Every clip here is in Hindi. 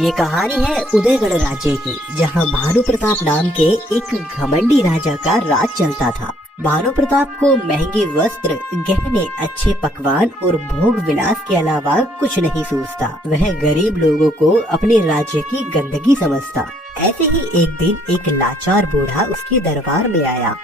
ये कहानी है उदयगढ़ राज्य की, जहाँ भानु प्रताप नाम के एक घमंडी राजा का राज चलता था। भानु प्रताप को महंगे वस्त्र, गहने, अच्छे पकवान और भोग विलास के अलावा कुछ नहीं सूझता। वह गरीब लोगों को अपने राज्य की गंदगी समझता। ऐसे ही एक दिन एक लाचार बूढ़ा उसके दरबार में आया।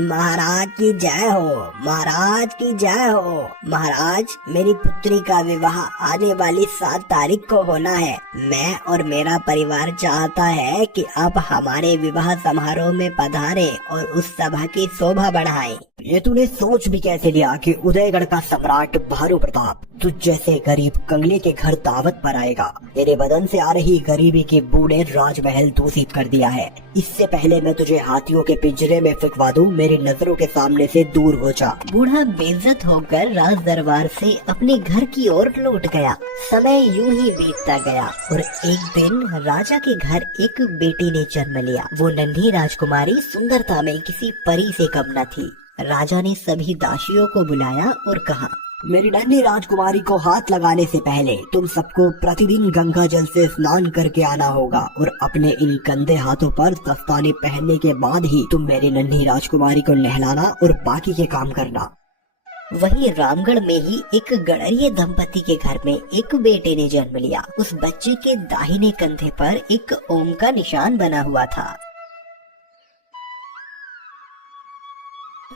महाराज की जय हो, महाराज की जय हो। महाराज, मेरी पुत्री का विवाह आने वाली 7 तारीख को होना है। मैं और मेरा परिवार चाहता है कि आप हमारे विवाह समारोह में पधारें और उस सभा की शोभा बढ़ाएं। ये तूने सोच भी कैसे लिया कि उदयगढ़ का सम्राट भानु प्रताप तुझ जैसे गरीब कंगले के घर दावत पर आएगा? तेरे बदन से आ रही गरीबी के बूढ़े राजमहल दूषित कर दिया है। इससे पहले मैं तुझे हाथियों के पिंजरे में फिकवा दूं, मेरी नजरों के सामने से दूर हो जा। बूढ़ा बेइज्जत होकर राज दरबार से अपने घर की ओर लौट गया। समय यूं ही बीतता गया और एक दिन राजा के घर एक बेटी ने जन्म लिया। वो नन्ही राजकुमारी सुंदरता में किसी परी से कम न थी। राजा ने सभी दासियों को बुलाया और कहा, मेरी नन्ही राजकुमारी को हाथ लगाने से पहले तुम सबको प्रतिदिन गंगा जल से स्नान करके आना होगा और अपने इन गंदे हाथों पर दस्ताने पहनने के बाद ही तुम मेरी नन्ही राजकुमारी को नहलाना और बाकी के काम करना। वहीं रामगढ़ में ही एक गड़रिये दंपति के घर में एक बेटे ने जन्म लिया। उस बच्चे के दाहिने कंधे पर एक ओम का निशान बना हुआ था।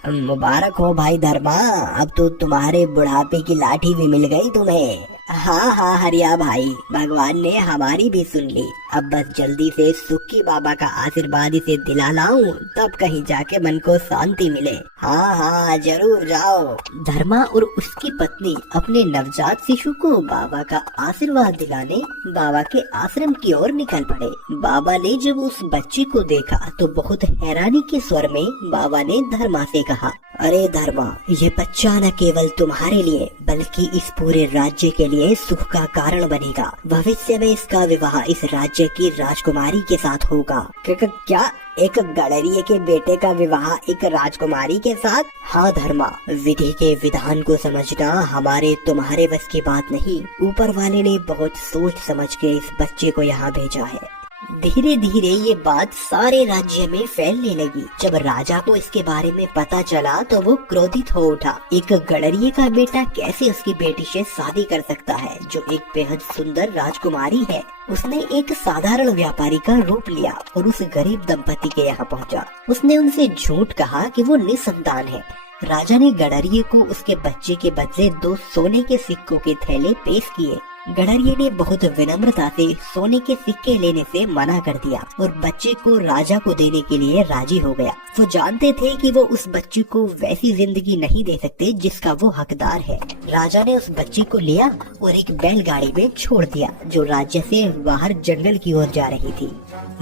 मुबारक हो भाई धर्मा, अब तो तुम्हारे बुढ़ापे की लाठी भी मिल गई तुम्हें। हाँ हाँ हरिया भाई, भगवान ने हमारी भी सुन ली। अब बस जल्दी से सुक्की बाबा का आशीर्वाद इसे दिला लाऊं, तब कहीं जाके मन को शांति मिले। हाँ हाँ जरूर जाओ। धर्मा और उसकी पत्नी अपने नवजात शिशु को बाबा का आशीर्वाद दिलाने बाबा के आश्रम की ओर निकल पड़े। बाबा ने जब उस बच्चे को देखा तो बहुत हैरानी के स्वर में बाबा ने धर्मा से कहा, अरे धर्मा, ये बच्चा न केवल तुम्हारे लिए बल्कि इस पूरे राज्य के लिए सुख का कारण बनेगा। भविष्य में इसका विवाह इस राज्य की राजकुमारी के साथ होगा। क्या एक गड़रिये के बेटे का विवाह एक राजकुमारी के साथ? हाँ धर्मा, विधि के विधान को समझना हमारे तुम्हारे बस की बात नहीं। ऊपर वाले ने बहुत सोच समझ के इस बच्चे को यहाँ भेजा है। धीरे धीरे ये बात सारे राज्य में फैलने लगी। जब राजा को इसके बारे में पता चला तो वो क्रोधित हो उठा। एक गड़रिये का बेटा कैसे उसकी बेटी से शादी कर सकता है जो एक बेहद सुंदर राजकुमारी है। उसने एक साधारण व्यापारी का रूप लिया और उस गरीब दंपति के यहाँ पहुँचा। उसने उनसे झूठ कहा कि वो निसंतान है। राजा ने गड़रिये को उसके बच्चे के बदले 2 सोने के सिक्कों के थैले पेश किए। गड़रिये ने बहुत विनम्रता से सोने के सिक्के लेने से मना कर दिया और बच्चे को राजा को देने के लिए राजी हो गया। वो जानते थे कि वो उस बच्चे को वैसी जिंदगी नहीं दे सकते जिसका वो हकदार है। राजा ने उस बच्चे को लिया और एक बैलगाड़ी में छोड़ दिया जो राज्य से बाहर जंगल की ओर जा रही थी।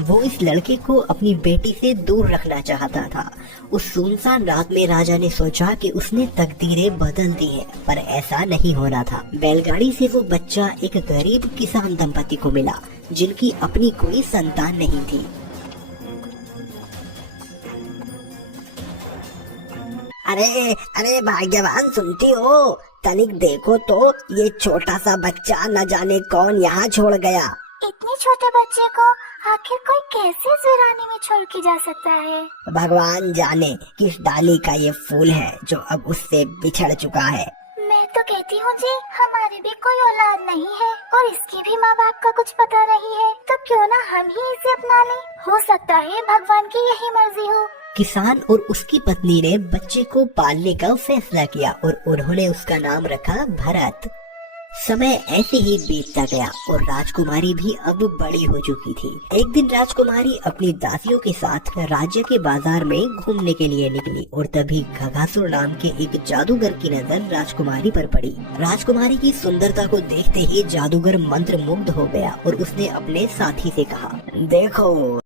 वो इस लड़के को अपनी बेटी से दूर रखना चाहता था। उस सुनसान रात में राजा ने सोचा कि उसने तकदीरें बदल दी है, पर ऐसा नहीं होना था। बैलगाड़ी से वो बच्चा एक गरीब किसान दंपति को मिला जिनकी अपनी कोई संतान नहीं थी। अरे अरे भाग्यवान, सुनती हो? तनिक देखो तो, ये छोटा सा बच्चा न जाने कौन यहाँ छोड़ गया। इतने छोटे बच्चे को आखिर कोई कैसे इस वीरानी में छोड़ के जा सकता है? भगवान जाने किस डाली का ये फूल है जो अब उससे बिछड़ चुका है। मैं तो कहती हूँ जी, हमारी भी कोई औलाद नहीं है और इसकी भी माँ बाप का कुछ पता नहीं है, तो क्यों ना हम ही इसे अपना लें? हो सकता है भगवान की यही मर्जी हो। किसान और उसकी पत्नी ने बच्चे को पालने का फैसला किया और उन्होंने उसका नाम रखा भरत। समय ऐसे ही बीतता गया और राजकुमारी भी अब बड़ी हो चुकी थी। एक दिन राजकुमारी अपनी दासियों के साथ राज्य के बाजार में घूमने के लिए निकली और तभी घगासुर नाम के एक जादूगर की नजर राजकुमारी पर पड़ी। राजकुमारी की सुंदरता को देखते ही जादूगर मंत्रमुग्ध हो गया और उसने अपने साथी से कहा, देखो